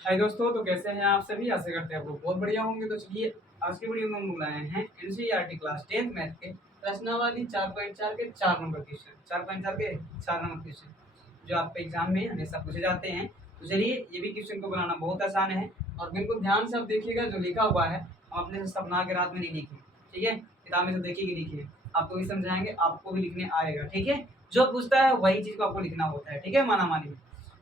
हाय दोस्तों, तो कैसे हैं आप सभी। आशा करते हैं आप लोग बहुत बढ़िया होंगे। तो चलिए आज की वीडियो में हम लोग लाए हैं एनसीईआरटी क्लास 10th मैथ के प्रश्नावली 4.4 के 4 नंबर क्वेश्चन, 4.4 के 4 नंबर क्वेश्चन जो आपके एग्जाम में हमेशा पूछे जाते हैं। तो चलिए ये भी क्वेश्चन को बनाना बहुत आसान है और बिल्कुल ध्यान से आप देखिएगा। जो लिखा हुआ है हम अपने से सपना के रात में नहीं लिखे, ठीक है। किताब में से देखिए लिखिए, आपको भी समझाएंगे, आपको भी लिखने आएगा, ठीक है। जो पूछता है वही चीज़ को आपको लिखना होता है, ठीक है, माना मानी में।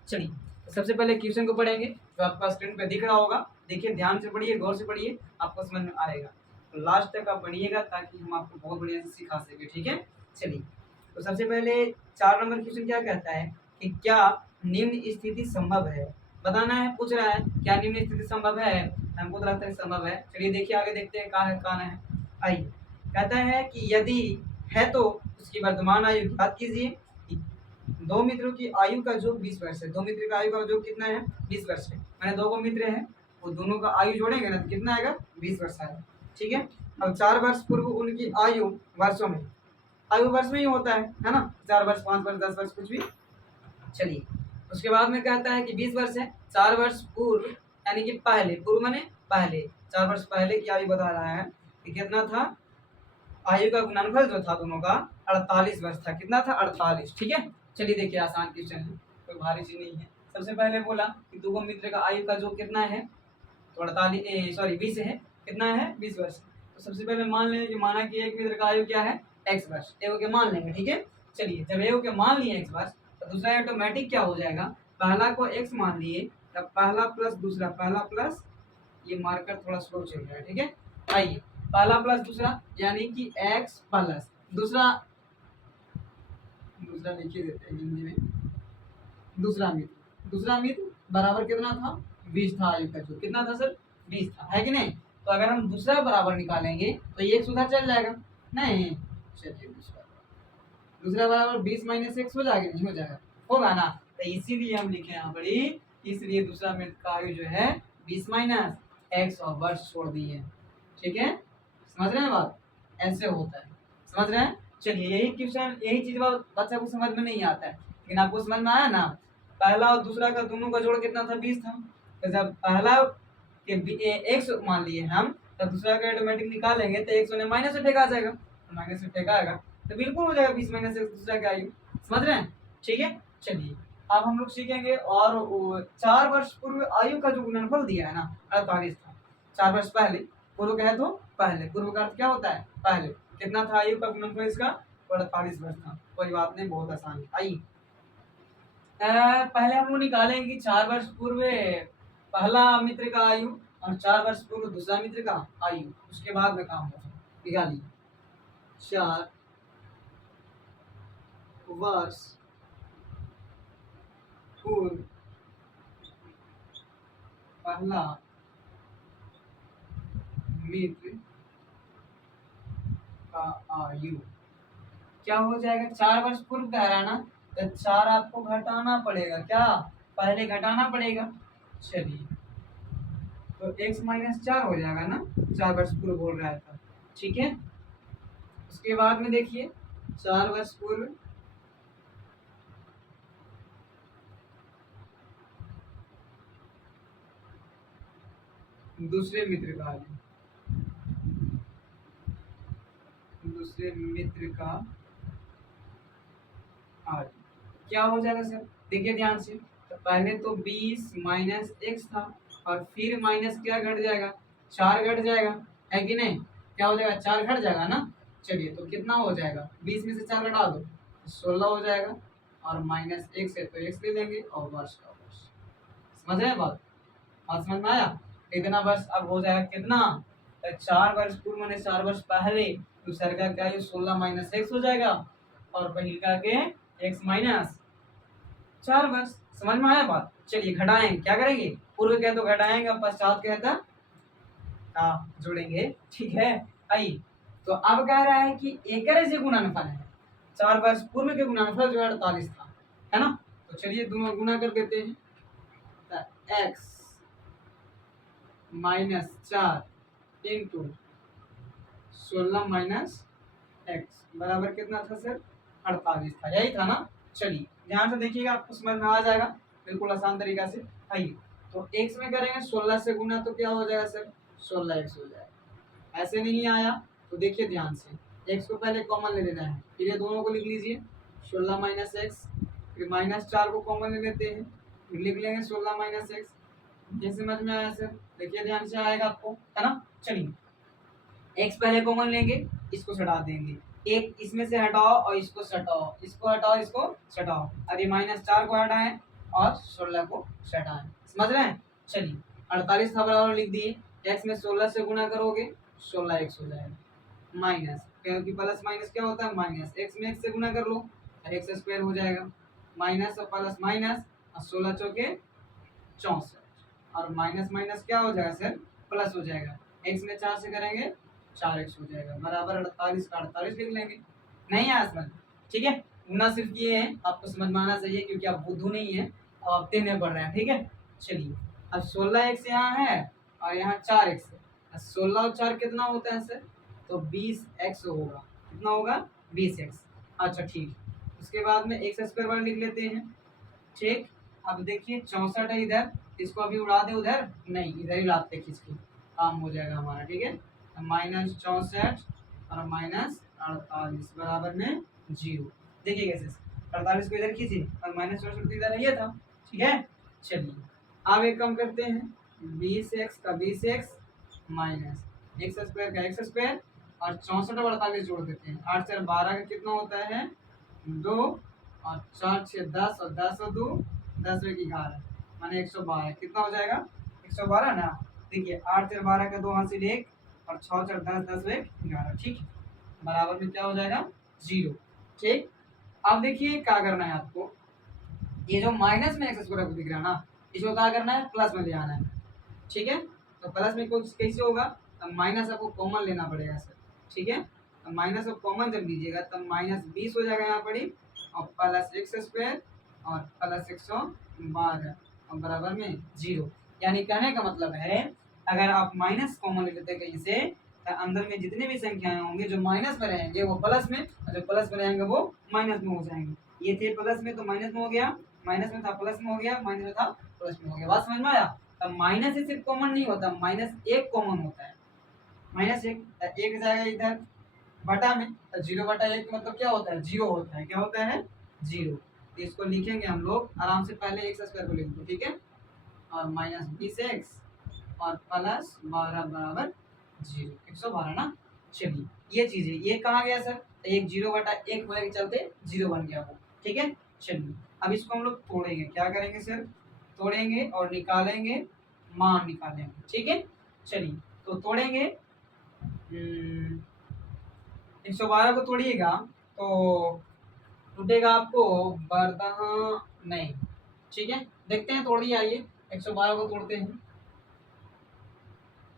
चलिए सबसे पहले क्वेश्चन को पढ़ेंगे जो आपका स्क्रीन पे दिख रहा होगा। देखिए ध्यान से पढ़िए, गौर से पढ़िए, आपको समझ में आएगा। तो लास्ट तक आप पढ़िएगा ताकि हम आपको बहुत बढ़िया से सिखा सके, ठीक है। चलिए तो सबसे पहले 4 नंबर क्वेश्चन क्या कहता है कि क्या निम्न स्थिति संभव है। बताना है, पूछ रहा है क्या निम्न स्थिति संभव है। हमको तो लगता है संभव है। चलिए देखिए आगे देखते हैं कहाँ है कहाँ है। आइए, कहता है कि यदि है तो उसकी वर्तमान आयु ज्ञात कीजिए। दो मित्रों की आयु का जो 20 वर्ष है, दो मित्र का आयु का जो कितना है 20 वर्ष है। मैंने दो को मित्र है, वो दोनों का आयु जोड़ेंगे ना तो कितना आएगा 20 वर्ष आएगा, ठीक है। अब 4 वर्ष पूर्व उनकी आयु वर्षों में, आयु वर्ष में ही होता है ना, 4 वर्ष 5 वर्ष 10 वर्ष कुछ भी। चलिए उसके बाद में कहता है कि 20 वर्ष है, 4 वर्ष पूर्व यानी कि पहले, पूर्व माने पहले, 4 वर्ष पहले की आयु बता रहा है कि कितना था। आयु का गुणनफल जो था दोनों का 48 वर्ष था। कितना था 48, ठीक है। चलिए देखिए आसान क्वेश्चन है, कोई भारी चीज नहीं है। सबसे पहले बोला कि दो मित्र का आयु का जो कितना है तो 20 है। कितना है 20 वर्ष। तो सबसे पहले मान लेंगे कि माना कि एक मित्र का आयु क्या है x वर्ष, एगो के मान लेंगे, ठीक है। चलिए जब एगो के मान लिए x वर्ष तो दूसरा ऑटोमेटिक क्या हो जाएगा, पहला को x मान लिए तब पहला प्लस दूसरा, पहला प्लस, ये मार्कर थोड़ा स्लो चल रहा है, ठीक है। आइए पहला प्लस दूसरा यानी कि x प्लस दूसरा, दूसरा लिखिए देते हैं हिंदी में, दूसरा मित्र बराबर कितना था 20 था। आयु का जो कितना था सर 20 था, है कि नहीं। तो अगर हम दूसरा बराबर निकालेंगे तो ये एक उधर चल जाएगा, नहीं। चलिए दूसरा बराबर 20 माइनस एक्स हो जाएगा, नहीं हो जाएगा, होगा ना। तो इसीलिए हम लिखे यहाँ पर ही, इसलिए दूसरा मित्र का आयु जो है 20 माइनस एक्स और वर्ष छोड़ दिए, ठीक है। समझ रहे हैं बात, ऐसे होता है, समझ रहे हैं। चलिए यही क्वेश्चन, यही चीज बच्चा को समझ में नहीं आता है, लेकिन आपको समझ में आया ना। पहला और दूसरा का दोनों का जोड़ कितना था 20 था। तो जब पहला के एक्स मान लिए हम, तब दूसरा का ऑटोमेटिक निकालेंगे तो एक्स उन्हें माइनस में फेंका जाएगा, माइनस में फेंका आएगा तो बिल्कुल हो जाएगा 20 माइनस एक्स दूसरा का आयु। समझ रहे हैं, ठीक है। चलिए अब हम लोग सीखेंगे और 4 वर्ष पूर्व आयु का जो गुणनफल दिया है ना 48 था। 4 वर्ष पहले, पूर्व कहे तो पहले, पूर्व का अर्थ क्या होता है पहले। कितना था आयु का गुणनफल इसका 48 वर्ष था। कोई बात नहीं, बहुत आसान है। आइए पहले हम लोग निकालेंगे कि 4 वर्ष पूर्व पहला मित्र का आयु और 4 वर्ष पूर्व दूसरा मित्र का आयु, उसके बाद में काम होगा। निकालिए 4 वर्ष पूर्व पहला मित्र का आयु क्या हो जाएगा, 4 वर्ष पूर्व कह रहा है ना, तो 4 आपको घटाना पड़ेगा, क्या पहले घटाना पड़ेगा। चलिए तो x माइनस 4 हो जाएगा ना, 4 वर्ष पूर्व बोल रहा था, ठीक है। उसके बाद में देखिए 4 वर्ष पूर्व दूसरे मित्र का आयु, दूसरे मित्र का आयु क्या हो जाएगा सर, देखिए ध्यान से। तो पहले तो 20 माइनस एक्स था और फिर माइनस क्या घट जाएगा 4 घट जाएगा, है कि नहीं। क्या हो जाएगा 4 घट जाएगा ना। चलिए तो कितना हो जाएगा 20 में से 4 घटा दो 16 हो जाएगा और माइनस एक्स है तो एक्स ले लेंगे और वर्ष का वर्ष। समझ रहे हैं बात, बात समझ में आया। इतना वर्ष अब हो जाएगा कितना, 4 वर्ष पूर्व मैंने 4 वर्ष पहले, दूसरे का क्या 16 माइनस एक्स हो जाएगा और पहिलका के एक्स माइनस 4 वर्ष। समझ में आया बात। चलिए घटाएंगे, क्या करेंगे, पूर्व कहे तो घटाएंगे और पश्चात कहता जोड़ेंगे, ठीक है। आइए तो अब कह रहा है कि एकरे से गुणनफल है, 4 वर्ष पूर्व के गुणनफल जो 48 था, है ना। तो चलिए दोनों गुना कर देते हैं, x minus 4 into 16 minus x बराबर कितना था सर 48 था, यही था ना। चलिए ध्यान से देखिएगा, आपको समझ में आ जाएगा बिल्कुल आसान तरीका से। आइए तो x में करेंगे 16 से गुना तो क्या हो जाएगा सर 16x हो जाएगा। ऐसे नहीं आया तो देखिए ध्यान से, x को पहले कॉमन ले लेना है, फिर ये दोनों को लिख लीजिए 16 माइनस एक्स, फिर -4 को कॉमन ले लेते हैं, फिर लिख लेंगे 16 माइनस एक्स। ये समझ में आया सर? देखिए ध्यान से आएगा आपको, है ना। चलिए x पहले कॉमन लेंगे, इसको हटा देंगे, एक इसमें से हटाओ और इसको हटाओ, इसको हटाओ, इसको हटाओ, अरे -4 को हटाएं और 16 को हटाएं, समझ रहे हैं। चलिए 48 था बराबर लिख दिए, x में 16 से गुना करोगे 16x हो जाएगा, माइनस क्योंकि प्लस माइनस क्या होता है माइनस, x में x से गुना कर लो एक्स स्क्वायर हो जाएगा, माइनस और प्लस माइनस और 16 चौके 64 और माइनस माइनस क्या हो जाएगा सर प्लस हो जाएगा, x में 4 से करेंगे 4x हो जाएगा बराबर 48 का 48 लिख लेंगे। नहीं आया समझ? ठीक है, गुना सिर्फ ये है, आपको समझ में आना चाहिए क्योंकि आप बुद्धू नहीं है, अब आप देने पड़ रहे हैं। ठीक है, चलिए अब 16x यहाँ है और यहाँ 4x है, 16 और 4 कितना होता है सर, तो 20x होगा, कितना होगा 20x। अच्छा ठीक, उसके बाद में एक्स स्क्वायर वाला लिख लेते हैं। ठीक, अब देखिए 64 है इधर, इसको अभी उड़ा दे उधर, नहीं इधर ही लाते खींच के, काम हो जाएगा हमारा। ठीक है, -64 और -48 बराबर में 0। देखिए कैसे 48 को इधर खींचिए और -64 इधर ये था। ठीक है, चलिए अब एक काम करते हैं, 20x का 20x माइनस एक्स स्क्वायर का एक्स स्क्वायर और 64 और 48 जोड़ देते हैं, 8 4 12 का कितना होता है 2 और 4 6 10 और 10 और 2 10 और 11 माने 112, कितना हो जाएगा 112 ना। देखिए 8 4 12 का 2 हासिल 1 और 6 4 10 10 और 1 11, ठीक है, बराबर में क्या हो जाएगा 0। ठीक, अब देखिए क्या करना है आपको, ये जो माइनस में एक्स स्क्वायर दिख रहा है ना, इसको क्या करना है प्लस में ले आना है। ठीक है, तो प्लस में कुछ कैसे होगा, तब माइनस आपको कॉमन लेना पड़ेगा सर। ठीक है, तो माइनस को कॉमन जब लीजिएगा तब -20 हो जाएगा यहाँ पर ही, और प्लस एक्स स्क्वायर और प्लस 112 और बराबर में 0। यानी कहने का मतलब है अगर आप माइनस कॉमन ले लेते हैं कहीं से, तो अंदर में जितने भी संख्याएं होंगे जो माइनस में रहेंगे वो प्लस में, और जो प्लस में रहेंगे वो माइनस में हो जाएंगे। ये थे प्लस में तो माइनस में हो गया, माइनस में था प्लस में हो गया, माइनस में था प्लस में हो गया। बात समझ में आया? तब माइनस से सिर्फ कॉमन नहीं होता, -1 कॉमन होता है, -1 एक जाएगा इधर बटा में, तो 0/1 मतलब क्या होता है 0 होता है, क्या होता है 0। तो इसको लिखेंगे हम लोग आराम से, पहले एक्स स्क्वायर को लिख दो, ठीक है, और -20x और प्लस 12 बराबर 0, 112 ना। चलिए ये चीज है, ये कहाँ गया सर, एक 0/1 होने के चलते 0 बन गया वो। ठीक है, चलिए अब इसको हम लोग तोड़ेंगे, क्या करेंगे सर, तोड़ेंगे और निकालेंगे, मान निकालेंगे। ठीक है, चलिए तो तोड़ेंगे, 112 को तोड़िएगा तो टूटेगा आपको बरदहा नहीं। ठीक है, देखते हैं तोड़िए, आइए 112 को तोड़ते हैं,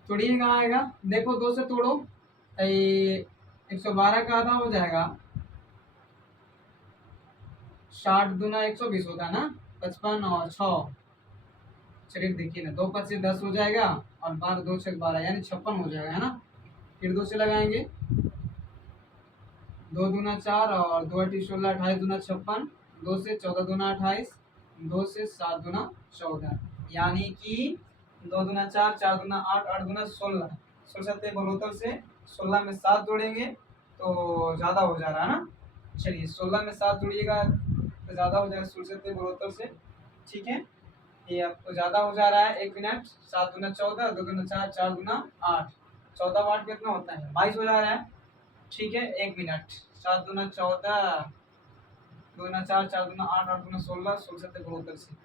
तोड़िए कहाँ आएगा, देखो 2 से तोड़ो, 112 का आधा हो जाएगा 60 दूना 120 होता है ना, 55 और 6, चलिए देखिए ना, 2 5 से 10 हो जाएगा और 12 2 6 12 यानी 56 हो जाएगा, है ना। फिर 2 से लगाएंगे, 2 दूना 4 और 2 8 16 28 दूना 56, 2 से 14 दूना 28, 2 से 7 दूना 14, यानी कि 2 दूना 4 4 दूना 8 8 दूना 16, 16 72 से 16 में 7 जोड़ेंगे तो ज़्यादा हो जा रहा है ना। चलिए 16 में 7 जोड़िएगा तो ज़्यादा हो जाएगा 16 72 से। ठीक है, ये आपको ज़्यादा हो जा रहा है, 1 मिनट, 7 दूना 14 2 दूना 4 4 दूना 8, 14 8 कितना होता है 22 हो जा रहा है। ठीक है, 1 मिनट, 7 दूना 14 2 दूना 4 4 दूना 8 8 दूना 16 16 72 से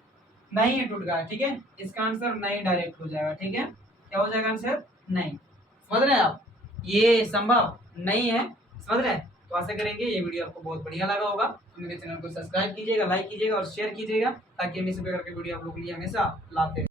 नहीं टूट गया। ठीक है, इसका आंसर नहीं डायरेक्ट हो जाएगा। ठीक है, क्या हो जाएगा आंसर नहीं, समझ रहे हैं आप, ये संभव नहीं है, समझ रहे हैं। तो आशा करेंगे ये वीडियो आपको बहुत बढ़िया लगा होगा, तो मेरे चैनल को सब्सक्राइब कीजिएगा, लाइक कीजिएगा और शेयर कीजिएगा, ताकि हम इस प्रकार के वीडियो आप लोगों के लिए हमेशा लाते रहें।